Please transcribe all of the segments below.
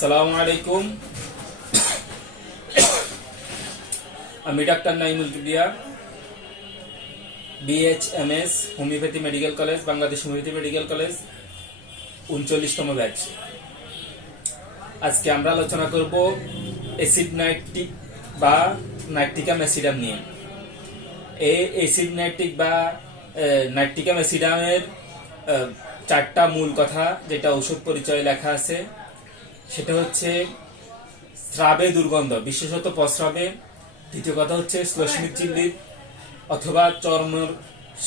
সালামু আলাইকুম। আমি doctor Naimul Kibria BHMS homeopathy medical college, Bangladesh homeopathy medical college, উনচল্লিশতম batch. আজকে আমরা আলোচনা করব অ্যাসিড নাইট্রিক বা নাইট্রিকাম অ্যাসিডাম নিয়ে। এই অ্যাসিড নাইট্রিক বা নাইট্রিকাম অ্যাসিডামের চারটা মূল কথা, যেটা ওষুধ পরিচয় লেখা আছে। সেটা হচ্ছে স্রাবে দুর্গন্ধ। বিশেষত প্রস্রাবে দ্বিতীয় কথা হচ্ছে শ্লেষ্মিক চিল্লির অথবা চর্মের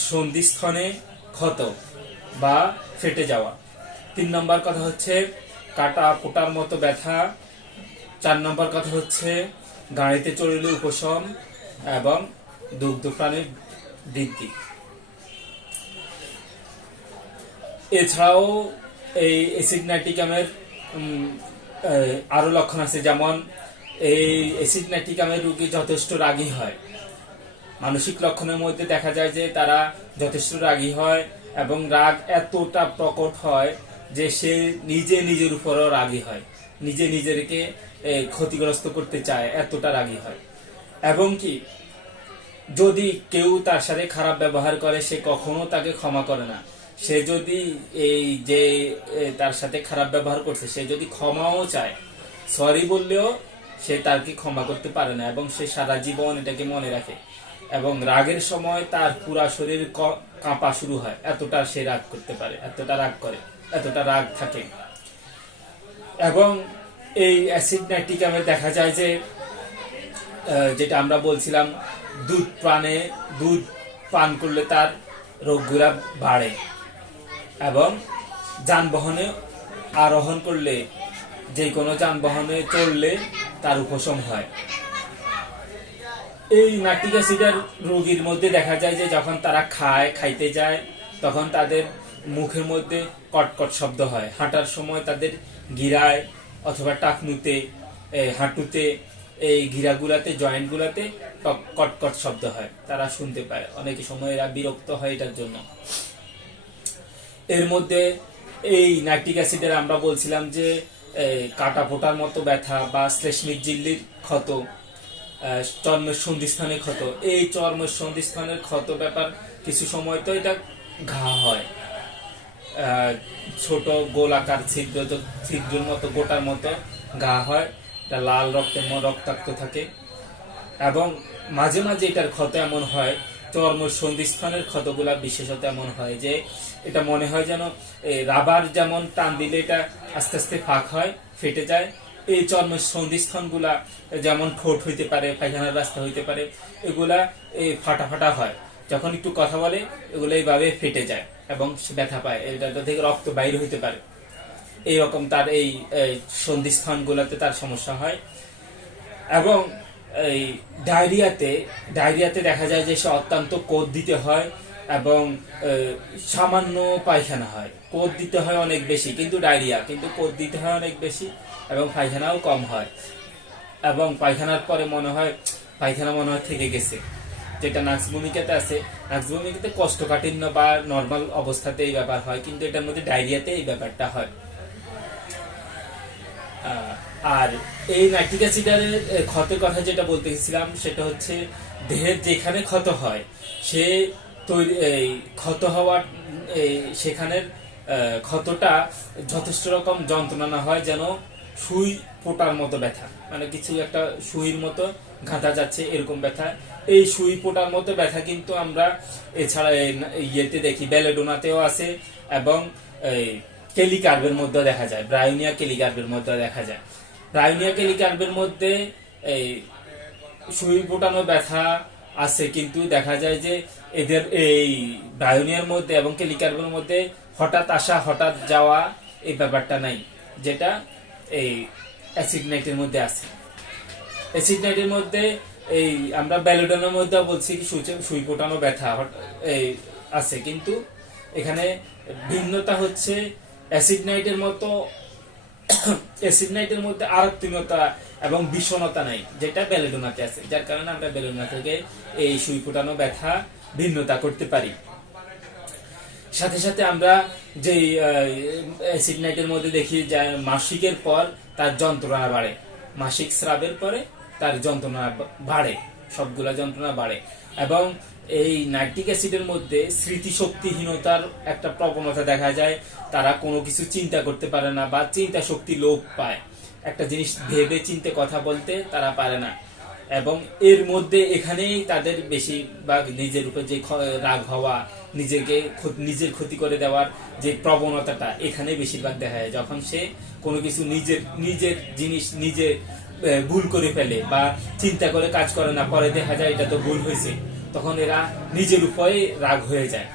সন্ধিস্থনে ক্ষত বা ফেটে যাওয়া। তিন নম্বর কথা হচ্ছে কাটা পোটার মতো ব্যথা। চার নম্বর কথা হচ্ছে গাড়িতে চড়িলে উপশম এবং দুগ্ধ প্রাণীর বৃদ্ধি। এছাড়াও এই অ্যাসিড উম, আহ, আরও লক্ষণ আছে। যেমন এই অ্যাসিড নাইট্রিকামের রোগী যথেষ্ট রাগী হয়। মানসিক লক্ষণের মধ্যে দেখা যায় যে তারা যথেষ্ট রাগী হয় এবং রাগ এতটা প্রকট হয় যে সে নিজে নিজের উপরও রাগী হয়। নিজে নিজেকে ক্ষতিগ্রস্ত করতে চায় এতটা রাগী হয়। এবং কি যদি কেউ তার সাথে খারাপ ব্যবহার করে সে কখনো তাকে ক্ষমা করে না। সে যদি এই যে তার সাথে খারাপ ব্যবহার করছে, সে যদি ক্ষমাও চায়, সরি বললেও সে তাকে ক্ষমা করতে পারে না এবং সে সারা জীবন এটাকে মনে রাখে এবং রাগের সময় তার পুরা শরীর কাঁপা শুরু হয়। এতটা সে রাগ করতে পারে, এতটা রাগ করে, এতটা রাগ থাকে। এবং এই অ্যাসিড নাইট্রিকামে দেখা যায় যে যেটা আমরা বলছিলাম, দুধ পানে দুধ পান করলে তার রোগগুলা বাড়ে। এবং যানবাহনে আরোহণ করলে, যে কোনো যানবাহনে চড়লে তার উপশম হয়। এই নাট্রিক অ্যাসিডের রোগীর মধ্যে দেখা যায় যে যখন তারা খায়, খাইতে যায়, তখন তাদের মুখের মধ্যে কটকট শব্দ হয়। হাঁটার সময় তাদের গিরায় অথবা টাকনুতে হাঁটুতে, এই গিরাগুলাতে, জয়েন্টগুলাতে কটকট শব্দ হয়। তারা শুনতে পায়। অনেক সময় এরা বিরক্ত হয় এটার জন্য। এর মধ্যে এই নাইট্রিক অ্যাসিডের আমরা বলছিলাম যে কাটা ফোটার মতো ব্যথা বা শ্লেষ্মিক জিল্লির ক্ষত চর্মের সন্ধিস্থানের ক্ষত। এই চর্মের সন্ধিস্থানের ক্ষত ব্যাপার কিছু সময় তো এটা ঘা হয়। ছোট গোলাকার ছিদ্র ছিদ্রের মতো, গোটার মতো ঘা হয়। এটা লাল রক্তের মতো রক্তাক্ত থাকে। এবং মাঝে মাঝে এটার ক্ষত এমন হয় সন্ধিস্থানের ক্ষতগুলা বিশেষত এমন হয় যে এটা মনে হয় যেন রাবার যেমন টান দিলে এটা আস্তে আস্তে ফাঁক হয়, ফেটে যায়, এই চর্ম সন্ধিস্থানগুলা যেমন ঠোঁট হইতে পারে, পায়খানার রাস্তা হইতে পারে, এগুলা এই ফাটা ফাটা হয়। যখন একটু কথা বলে, এগুলো এইভাবে ফেটে যায় এবং ব্যথা পায়, এটা থেকে রক্ত বাইর হইতে পারে। এইরকম তার এই সন্ধিস্থানগুলোতে তার সমস্যা হয়। এবং এই ডায়রিয়াতে ডায়রিয়াতে দেখা যায় যে সে অত্যন্ত কোদ দিতে হয় এবং সামান্য পায়খানা হয়। কোদ দিতে হয় অনেক বেশি, কিন্তু ডায়রিয়া, কিন্তু কোদ দিতে হয় অনেক বেশি এবং পায়খানাও কম হয়। এবং পায়খানার পরে মনে হয়, পায়খানা মনে হয় থেকে গেছে। যেটা নাক্স ভূমিকাতে আছে নাক্স ভূমিকাতে কষ্টকাঠিন্য বা নর্মাল অবস্থাতে এই ব্যাপার হয়, কিন্তু এটার মধ্যে ডায়রিয়াতে এই ব্যাপারটা হয়। আর এই নাইট্রিক অ্যাসিডের ক্ষতের কথা যেটা বলতে গেছিলাম সেটা হচ্ছে দেহের যেখানে ক্ষত হয়, সে তৈরি, এই ক্ষত হওয়ার সেখানের ক্ষতটা যথেষ্ট রকম যন্ত্রণা না হয় যেন সুই পোটার মতো ব্যথা। মানে কিছু একটা সুইর মতো গাঁথা যাচ্ছে, এরকম ব্যথা। এই সুই পোটার মতো ব্যথা কিন্তু আমরা এছাড়া ইয়েতে দেখি, ব্যালেডোনাতেও আছে এবং, এই কেলিকার্বের মধ্যে দেখা যায়, ব্রায়োনিয়া কেলিকার্বের মধ্যে দেখা যায়। ব্রায়োনিয়া কেলিকার্বের মধ্যে, এই, সুই ফোটানো ব্যথা আছে, কিন্তু দেখা যায় যে এদের এই ব্রায়োনিয়ার মধ্যে এবং কেলিকার্বের মধ্যে হঠাৎ আসা, হঠাৎ যাওয়া এই ব্যাপারটা নাই, যেটা এই অ্যাসিড নাইটের মধ্যে আছে। অ্যাসিড নাইটের মধ্যে এই আমরা ব্যালোডনের মধ্যে বলছি কি সুই- ফোটানো ব্যথা এই আছে, কিন্তু এখানে ভিন্নতা হচ্ছে অ্যাসিড নাইটের মতো অ্যাসিড নাইটের মধ্যে আরক্তিনতা এবং বিষণতা নাই, যেটা বেলেডোনাতে আছে, যার কারণে আমরা বেলেডোনা থেকে এই সুই ফোটানো ব্যথা ভিন্নতা করতে পারি। সাথে সাথে আমরা যে অ্যাসিড নাইটের মধ্যে দেখি যে মাসিকের পর তার যন্ত্রণা বাড়ে। মাসিক স্রাবের পরে তার যন্ত্রণা বা- সবগুলা যন্ত্রণা বাড়ে। এবং এই নাইট্রিক অ্যাসিডের মধ্যে স্মৃতিশক্তিহীনতার একটা প্রবণতা দেখা যায়। তারা কোনো কিছু চিন্তা করতে পারে না বা চিন্তা শক্তি লোপ পায়। একটা জিনিস ভেবে চিনতে কথা বলতে তারা পারে না। এবং এর মধ্যে এখানেই তাদের বেশিরভাগ নিজের উপর যে রাগ হওয়া, নিজেকে নিজের ক্ষতি করে দেওয়ার যে প্রবণতাটা এখানে বেশিরভাগ দেখা যায়। যখন সে কোনো কিছু নিজের নিজের জিনিস নিজে ভুল করে ফেলে বা চিন্তা করে কাজ করে না পরে দেখা যায় এটা তো ভুল হয়েছে। তখন এরা নিজের উপরে রাগ হয়ে যায়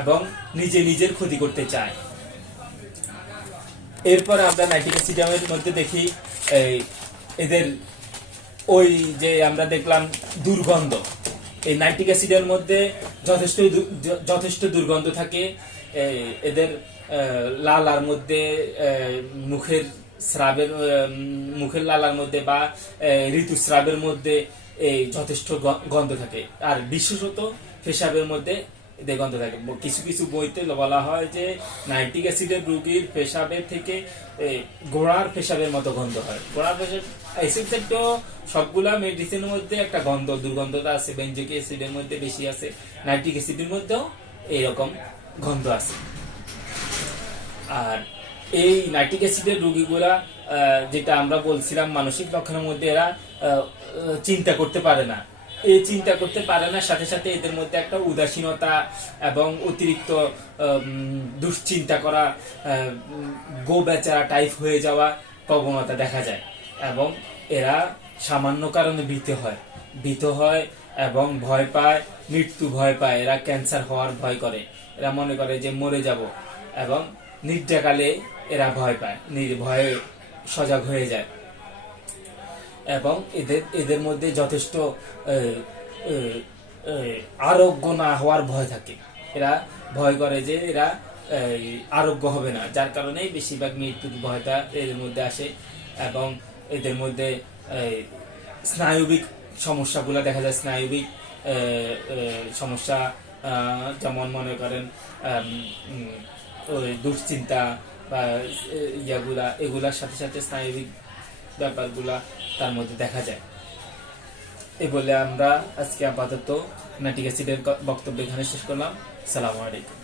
এবং নিজে নিজের ক্ষতি করতে চায়। এরপর আমরা নাইট্রিক অ্যাসিডামের মধ্যে দেখি এই, এদের ওই যে আমরা দেখলাম দুর্গন্ধ। এই নাইট্রিক অ্যাসিডের মধ্যে যথেষ্ট যথেষ্ট দুর্গন্ধ থাকে। এদের লালার মধ্যে মুখের স্রাবের মুখের লালার মধ্যে বা ঋতুস্রাবের মধ্যে এই যথেষ্ট গন্ধ থাকে। আর বিশেষত পেশাবের মধ্যে এদের গন্ধ থাকে। কিছু কিছু বইতে বলা হয় যে নাইট্রিক অ্যাসিডের রুগীর পেশাবের থেকে এ, ঘোড়ার পেশাবের মতো গন্ধ হয়। ঘোড়ার পেশাব অ্যাসিড তো সবগুলা মেডিসিনের মধ্যে একটা গন্ধ দুর্গন্ধটা আছে বেঞ্জিক অ্যাসিডের মধ্যে বেশি আছে নাইট্রিক অ্যাসিডের মধ্যেও এইরকম গন্ধ আছে। আর এই নাইট্রিক অ্যাসিডের রোগীগুলা যেটা আমরা বলছিলাম মানসিক লক্ষণের মধ্যে এরা চিন্তা করতে পারে না। এই চিন্তা করতে পারে না, সাথে সাথে এদের মধ্যে একটা উদাসীনতা এবং অতিরিক্ত দুশ্চিন্তা করা গো বেচারা টাইপ হয়ে যাওয়া প্রবণতা দেখা যায় এবং এরা সামান্য কারণে ভীত হয়। ভীত হয় এবং ভয় পায়, মৃত্যু ভয় পায়। এরা ক্যান্সার হওয়ার ভয় করে। এরা মনে করে যে মরে যাব এবং নিদ্রাকালে এরা ভয় পায় নির ভয়ে সজাগ হয়ে যায়। এবং এদের এদের মধ্যে যথেষ্ট আরোগ্য না হওয়ার ভয় থাকে। এরা ভয় করে যে এরা আরোগ্য হবে না, যার কারণেই বেশিরভাগ মৃত্যুর ভয়টা এদের মধ্যে আসে এবং এদের মধ্যে স্নায়বিক সমস্যাগুলো দেখা যায়। স্নায়ুবিক সমস্যা যেমন মনে করেন দুশ্চিন্তা ইয়াগুলা, এগুলার সাথে সাথে স্নায়বিক ব্যাপারগুলা তার মধ্যে দেখা যায়। এ বলে আমরা আজকে আপাতত নাটিক অ্যাসিডের বক্তব্য এখানে শেষ করলাম। সালামু আলাইকুম।